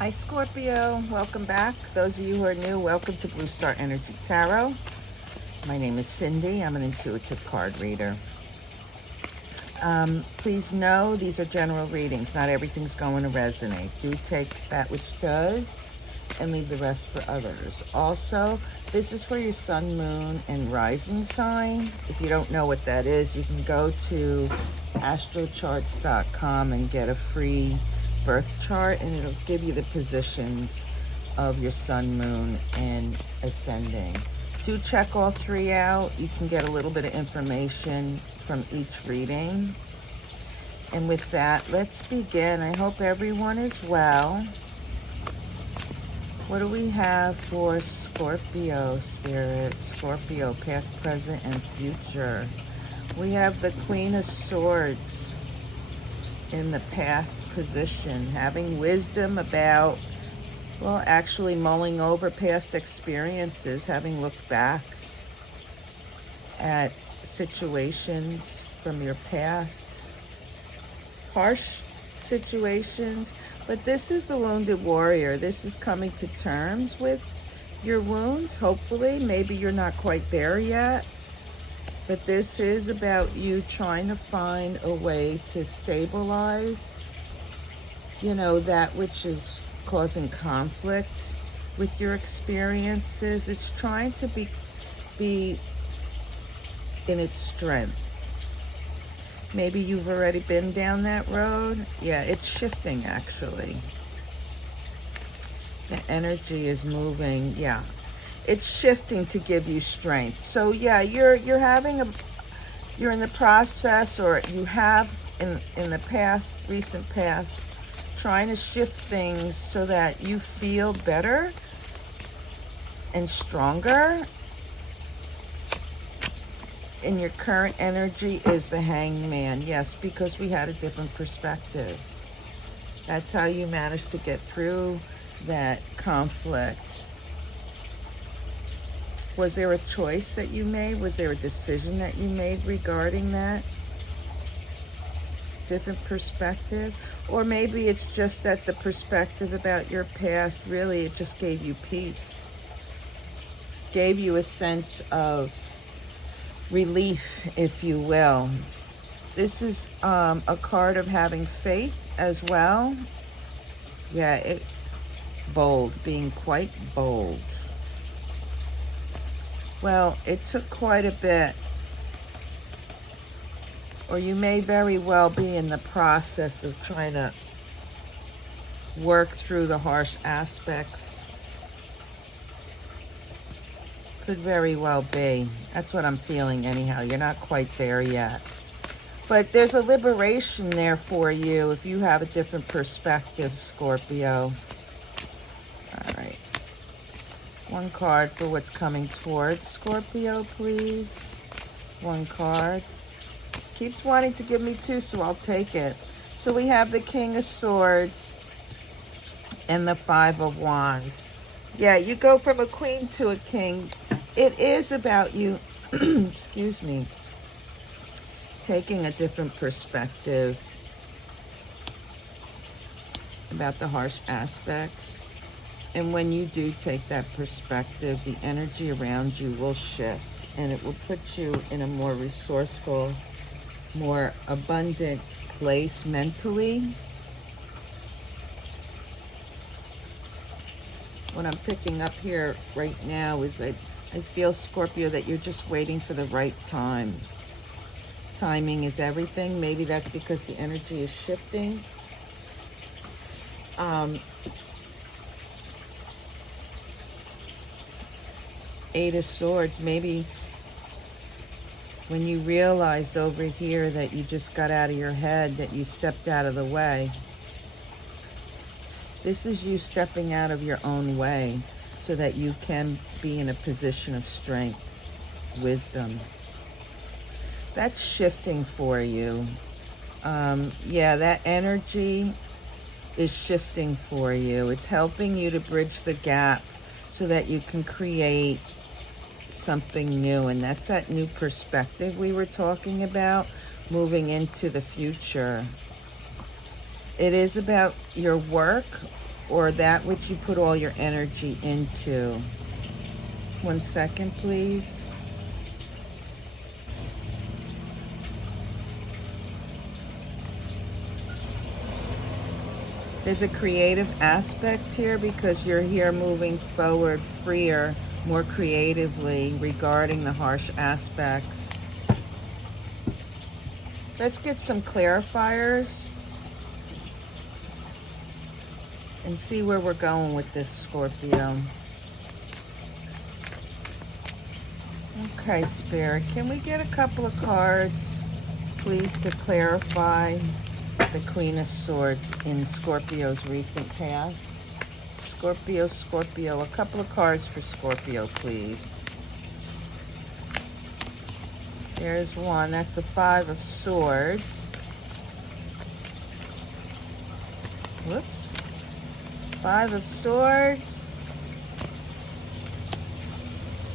Hi Scorpio, welcome back. Those of you who are new, welcome to Blue Star Energy Tarot. My name is Cindy. I'm an intuitive card reader. Please know these are general readings. Not everything's going to resonate. Do take that which does and leave the rest for others. Also, this is for your sun, moon, and rising sign. If you don't know what that is, you can go to astrocharts.com and get a free birth chart, and it'll give you the positions of your sun, moon, and ascending. Do check all three out. You can get a little bit of information from each reading. And with that, let's begin. I hope everyone is well. What do we have for Scorpio spirit? Scorpio, past, present, and future. We have the Queen of Swords in the past position, having wisdom about, well, actually mulling over past experiences, having looked back at situations from your past, harsh situations. But this is the wounded warrior. This is coming to terms with your wounds, hopefully. Maybe you're not quite there yet. But this is about you trying to find a way to stabilize, that which is causing conflict with your experiences. It's trying to be in its strength. Maybe you've already been down that road. Yeah, it's shifting actually. The energy is moving. Yeah. It's shifting to give you strength. So yeah, you're in the process, or you have in the past, recent past, trying to shift things so that you feel better and stronger. And your current energy is the Hangman. Yes, because we had a different perspective. That's how you managed to get through that conflict. Was there a choice that you made? Was there a decision that you made regarding that? Different perspective? Or maybe it's just that the perspective about your past, really, it just gave you peace. Gave you a sense of relief, if you will. This is a card of having faith as well. Yeah, bold, being quite bold. Well, it took quite a bit, or you may very well be in the process of trying to work through the harsh aspects. Could very well be. That's what I'm feeling anyhow. You're not quite there yet. But there's a liberation there for you if you have a different perspective, Scorpio. All right. One card for what's coming towards Scorpio, please. One card. Keeps wanting to give me two, so I'll take it. So we have the King of Swords and the Five of Wands. Yeah, you go from a queen to a king. It is about you, excuse me, taking a different perspective about the harsh aspects. And when you do take that perspective, the energy around you will shift, and it will put you in a more resourceful, more abundant place mentally. What I'm picking up here right now is that I feel, Scorpio, that you're just waiting for the right time. Timing is everything. Maybe that's because the energy is shifting. Eight of Swords, maybe when you realized over here that you just got out of your head, that you stepped out of the way. This is you stepping out of your own way so that you can be in a position of strength, wisdom. That's shifting for you. Yeah, that energy is shifting for you. It's helping you to bridge the gap so that you can create something new. And that's that new perspective we were talking about, moving into the future. It is about your work or that which you put all your energy into. 1 second, please. There's a creative aspect here because you're here moving forward freer, more creatively regarding the harsh aspects. Let's get some clarifiers and see where we're going with this, Scorpio. Okay, Spirit, can we get a couple of cards, please, to clarify the Queen of Swords in Scorpio's recent past? Scorpio, a couple of cards for Scorpio, please. There's one. That's the 5 of Swords. Whoops. 5 of Swords.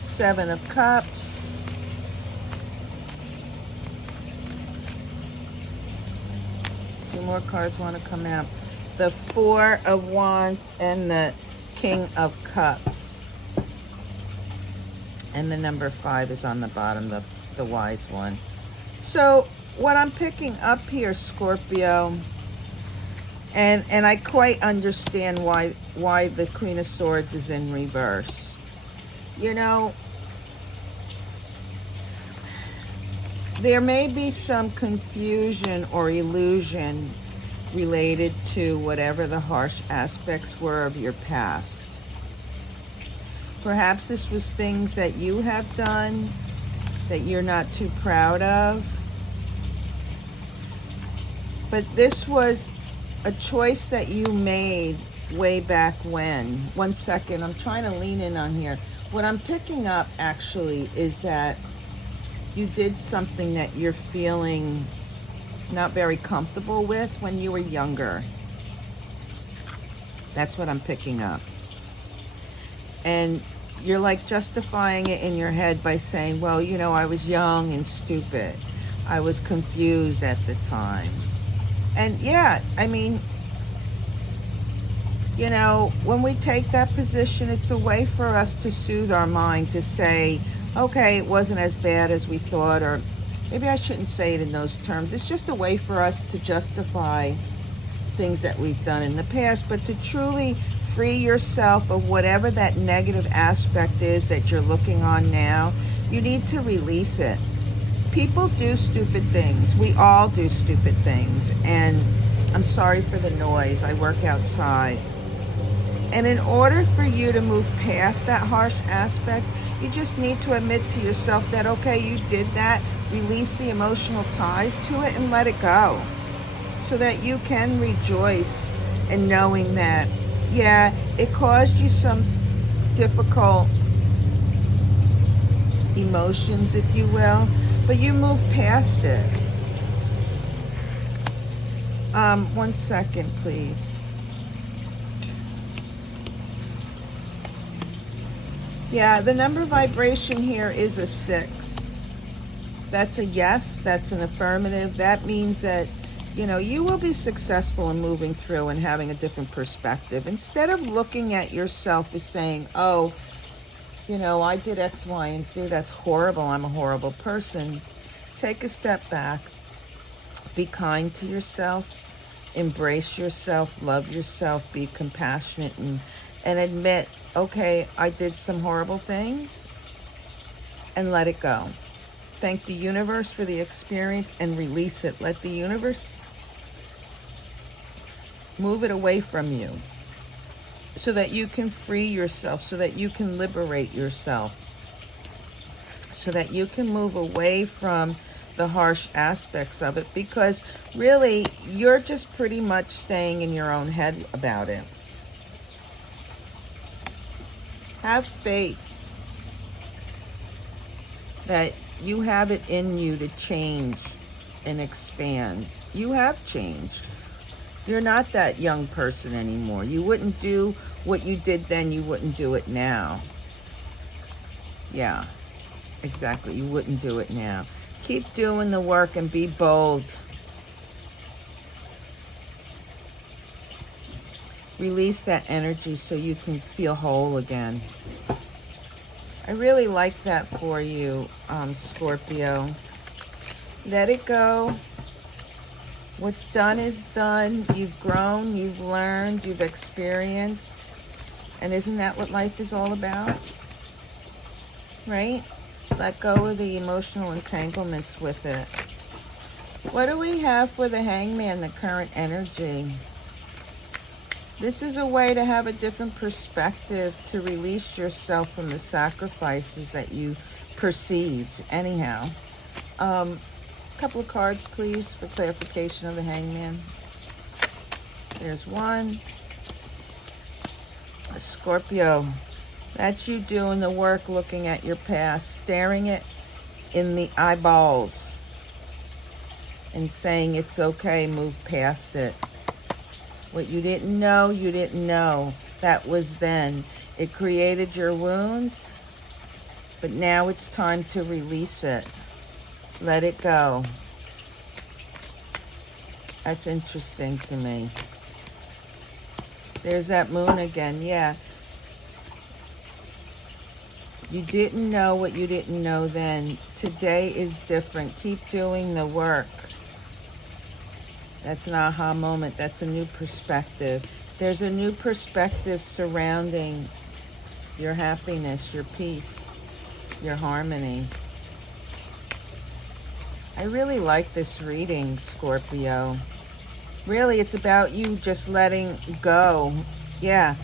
7 of Cups. Two more cards want to come out. The 4 of Wands and the King of Cups. And the number 5 is on the bottom, the wise one. So what I'm picking up here, Scorpio, and I quite understand why the Queen of Swords is in reverse. You know, there may be some confusion or illusion related to whatever the harsh aspects were of your past. Perhaps this was things that you have done that you're not too proud of. But this was a choice that you made way back when. 1 second, I'm trying to lean in on here. What I'm picking up actually is that you did something that you're feeling not very comfortable with when you were younger. That's what I'm picking up. And you're like justifying it in your head by saying, well, you know, I was young and stupid. I was confused at the time. And yeah, I mean, you know, when we take that position, it's a way for us to soothe our mind, to say, okay, it wasn't as bad as we thought, or maybe I shouldn't say it in those terms. It's just a way for us to justify things that we've done in the past, but to truly free yourself of whatever that negative aspect is that you're looking on now, you need to release it. People do stupid things. We all do stupid things. And I'm sorry for the noise. I work outside. And in order for you to move past that harsh aspect, you just need to admit to yourself that, okay, you did that, release the emotional ties to it and let it go. So that you can rejoice in knowing that, yeah, it caused you some difficult emotions, if you will, but you moved past it. 1 second, please. Yeah, the number vibration here is a 6. That's a yes, that's an affirmative. That means that, you know, you will be successful in moving through and having a different perspective. Instead of looking at yourself as saying, oh, you know, I did X, Y, and Z, that's horrible, I'm a horrible person. Take a step back. Be kind to yourself. Embrace yourself. Love yourself. Be compassionate and admit, okay, I did some horrible things, and let it go. Thank the universe for the experience and release it. Let the universe move it away from you so that you can free yourself, so that you can liberate yourself, so that you can move away from the harsh aspects of it, because really you're just pretty much staying in your own head about it. Have faith that you have it in you to change and expand. You have changed. You're not that young person anymore. You wouldn't do what you did then, you wouldn't do it now. Yeah, exactly. You wouldn't do it now. Keep doing the work and be bold. Release that energy so you can feel whole again. I really like that for you, Scorpio. Let it go. What's done is done. You've grown, you've learned, you've experienced. And isn't that what life is all about? Right? Let go of the emotional entanglements with it. What do we have for the Hangman, the current energy? This is a way to have a different perspective, to release yourself from the sacrifices that you perceived. Anyhow, a couple of cards, please, for clarification of the Hangman. There's one. Scorpio, that's you doing the work, looking at your past, staring it in the eyeballs, and saying it's okay, move past it. What you didn't know, you didn't know. That was then. It created your wounds, but now it's time to release it. Let it go. That's interesting to me. There's that moon again, yeah. You didn't know what you didn't know then. Today is different. Keep doing the work. That's an aha moment. That's a new perspective. There's a new perspective surrounding your happiness, your peace, your harmony. I really like this reading, Scorpio. Really, it's about you just letting go. Yeah.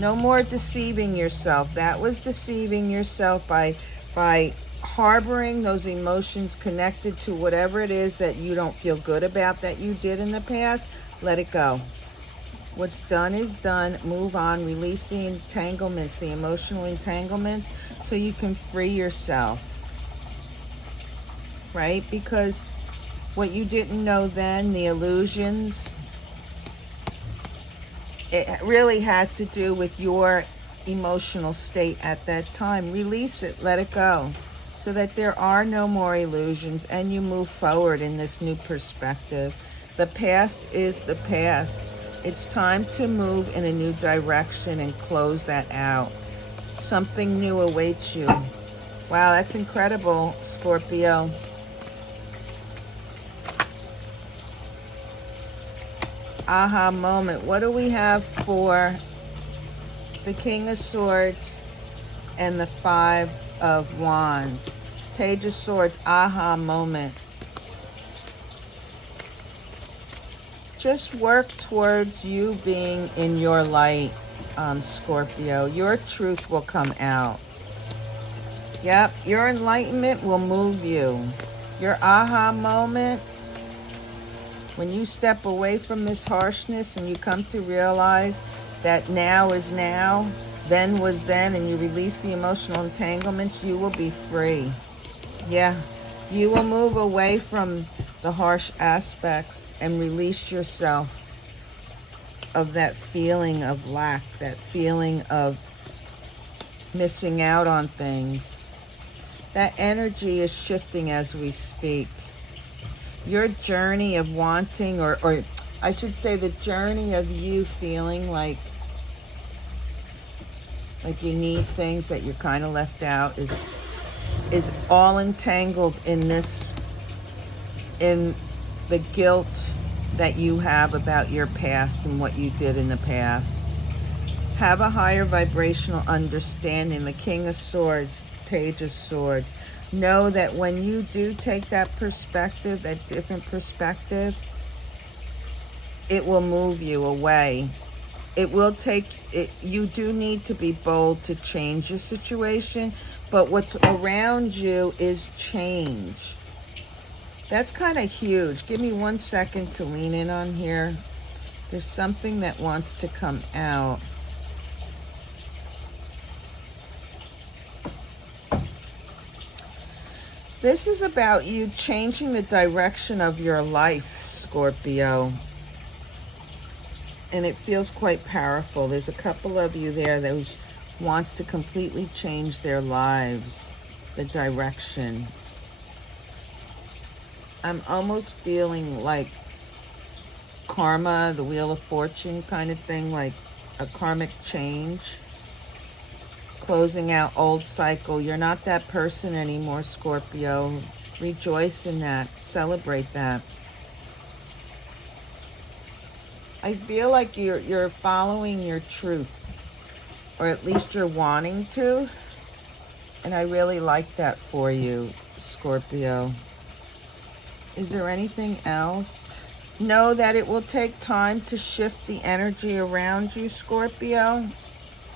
No more deceiving yourself. That was deceiving yourself by harboring those emotions connected to whatever it is that you don't feel good about that you did in the past. Let it go. What's done is done. Move on. Release the entanglements, the emotional entanglements, so you can free yourself. Right? Because what you didn't know then, the illusions, it really had to do with your emotional state at that time. Release it. Let it go. So that there are no more illusions and you move forward in this new perspective. The past is the past. It's time to move in a new direction and close that out. Something new awaits you. Wow, that's incredible, Scorpio. Aha moment. What do we have for the King of Swords and the Five of Wands? Page of Swords, aha moment. Just work towards you being in your light, Scorpio. Your truth will come out. Yep, your enlightenment will move you. Your aha moment, when you step away from this harshness and you come to realize that now is now, then was then, and you release the emotional entanglements, you will be free. Yeah, you will move away from the harsh aspects and release yourself of that feeling of lack, that feeling of missing out on things. That energy is shifting as we speak. Your journey of wanting, or I should say the journey of you feeling like you need things that you're kind of left out is all entangled in this, in the guilt that you have about your past and what you did in the past. Have a higher vibrational understanding. The King of Swords, Page of Swords. Know that when you do take that perspective, that different perspective, it will move you away. It will take it. You do need to be bold to change your situation, but what's around you is change. That's kind of huge. Give me 1 second to lean in on here. There's something that wants to come out. This is about you changing the direction of your life, Scorpio. And it feels quite powerful. There's a couple of you there that wants to completely change their lives, the direction. I'm almost feeling like karma, the Wheel of Fortune kind of thing, like a karmic change, closing out old cycle. You're not that person anymore, Scorpio. Rejoice in that. Celebrate that. I feel like you're following your truth, or at least you're wanting to. And I really like that for you, Scorpio. Is there anything else? Know that it will take time to shift the energy around you, Scorpio.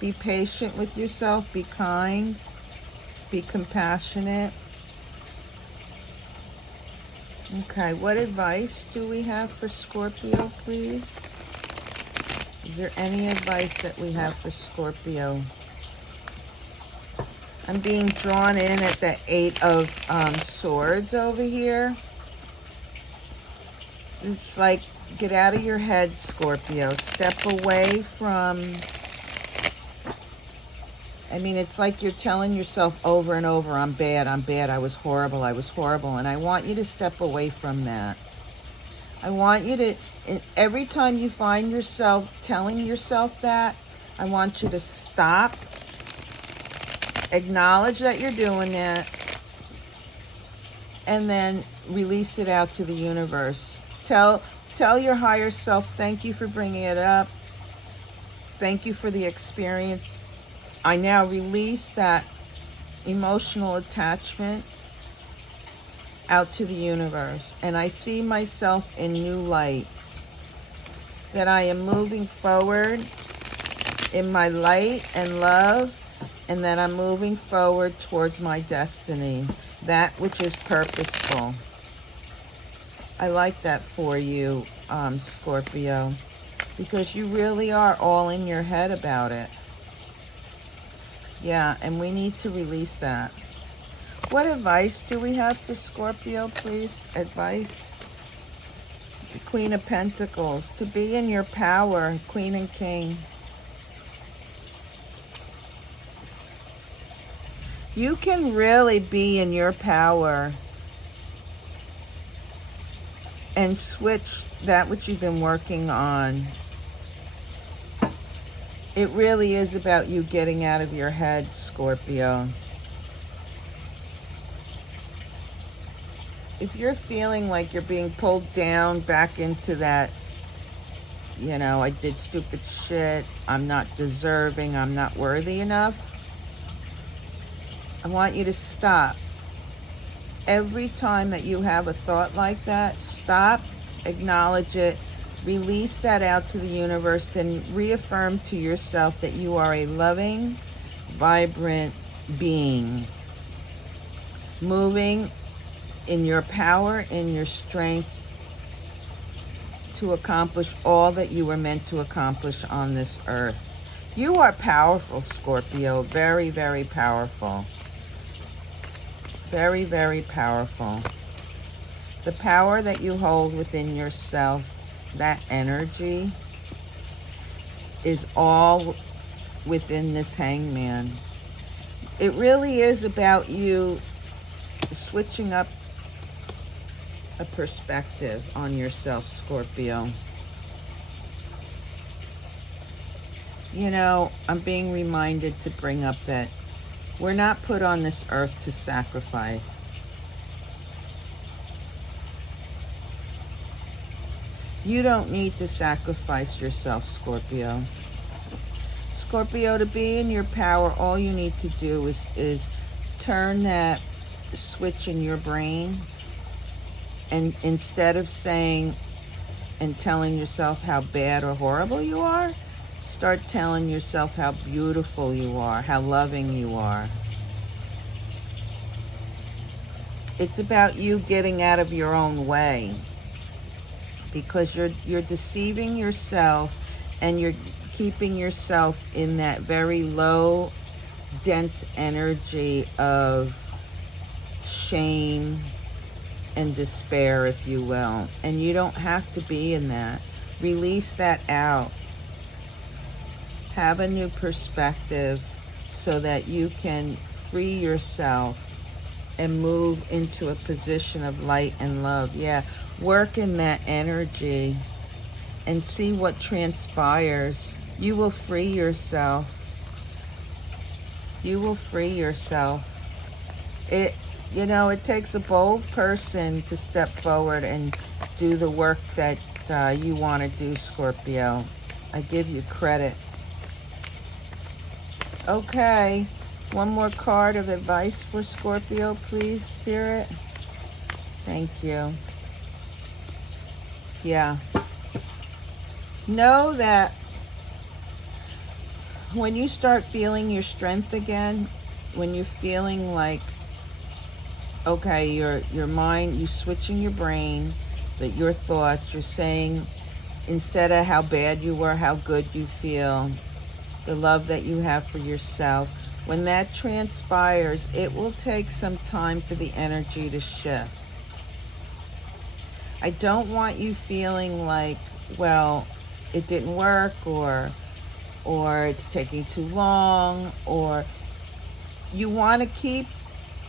Be patient with yourself. Be kind. Be compassionate. Okay, what advice do we have for Scorpio, please? Is there any advice that we have for Scorpio? I'm being drawn in at the Eight of Swords over here. It's like, get out of your head, Scorpio. Step away from... I mean, it's like you're telling yourself over and over, I'm bad, I was horrible, and I want you to step away from that. I want you to, every time you find yourself telling yourself that, I want you to stop, acknowledge that you're doing that, and then release it out to the universe. Tell your higher self, thank you for bringing it up. Thank you for the experience. I now release that emotional attachment out to the universe. And I see myself in new light. That I am moving forward in my light and love. And that I'm moving forward towards my destiny. That which is purposeful. I like that for you, Scorpio. Because you really are all in your head about it. Yeah, and we need to release that. What advice do we have for Scorpio, please? Advice? The Queen of Pentacles. To be in your power, Queen and King. You can really be in your power and switch that which you've been working on. It really is about you getting out of your head, Scorpio. If you're feeling like you're being pulled down back into that, you know, I did stupid shit, I'm not deserving, I'm not worthy enough, I want you to stop. Every time that you have a thought like that, stop, acknowledge it, release that out to the universe, then reaffirm to yourself that you are a loving, vibrant being, moving in your power, in your strength, to accomplish all that you were meant to accomplish on this earth. You are powerful, Scorpio. Very, very powerful. Very, very powerful. The power that you hold within yourself, that energy, is all within this hangman. It really is about you switching up a perspective on yourself, Scorpio. You know, I'm being reminded to bring up that we're not put on this earth to sacrifice. You don't need to sacrifice yourself, Scorpio. Scorpio, to be in your power, all you need to do is turn that switch in your brain, and instead of saying and telling yourself how bad or horrible you are, start telling yourself how beautiful you are, how loving you are. It's about you getting out of your own way, because you're deceiving yourself, and you're keeping yourself in that very low, dense energy of shame and despair, if you will. And you don't have to be in that. Release that out. Have a new perspective so that you can free yourself and move into a position of light and love. Yeah, work in that energy and see what transpires. You will free yourself. You will free yourself. It takes a bold person to step forward and do the work that you want to do, Scorpio. I give you credit. Okay, one more card of advice for Scorpio, please, Spirit. Thank you. Yeah. Know that when you start feeling your strength again, when you're feeling like, okay, your mind, you're switching your brain, that your thoughts, you're saying, instead of how bad you were, how good you feel, the love that you have for yourself. When that transpires, it will take some time for the energy to shift. I don't want you feeling like, well, it didn't work, or it's taking too long, or you want to keep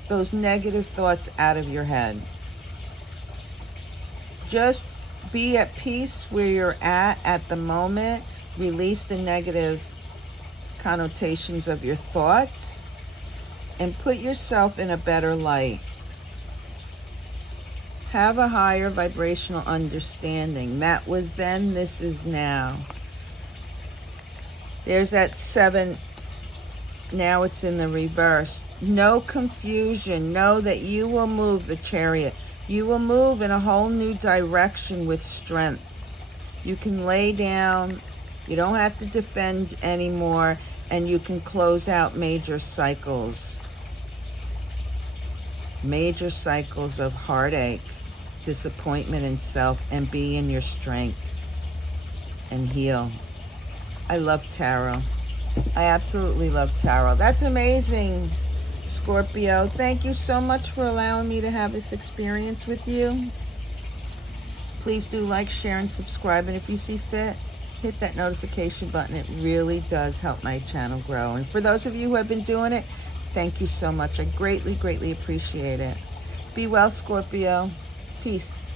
those negative thoughts out of your head. Just be at peace where you're at the moment. Release the negative connotations of your thoughts and put yourself in a better light. Have a higher vibrational understanding. That was then, this is now. There's that 7. Now it's in the reverse. No confusion. Know that you will move, the Chariot. You will move in a whole new direction with strength. You can lay down. You don't have to defend anymore. And you can close out major cycles. Major cycles of heartache, disappointment in self, and be in your strength and heal. I love tarot. I absolutely love tarot. That's amazing, Scorpio. Thank you so much for allowing me to have this experience with you. Please do like, share, and subscribe. And if you see fit, hit that notification button. It really does help my channel grow. And for those of you who have been doing it, thank you so much. I greatly, greatly appreciate it. Be well, Scorpio. Peace.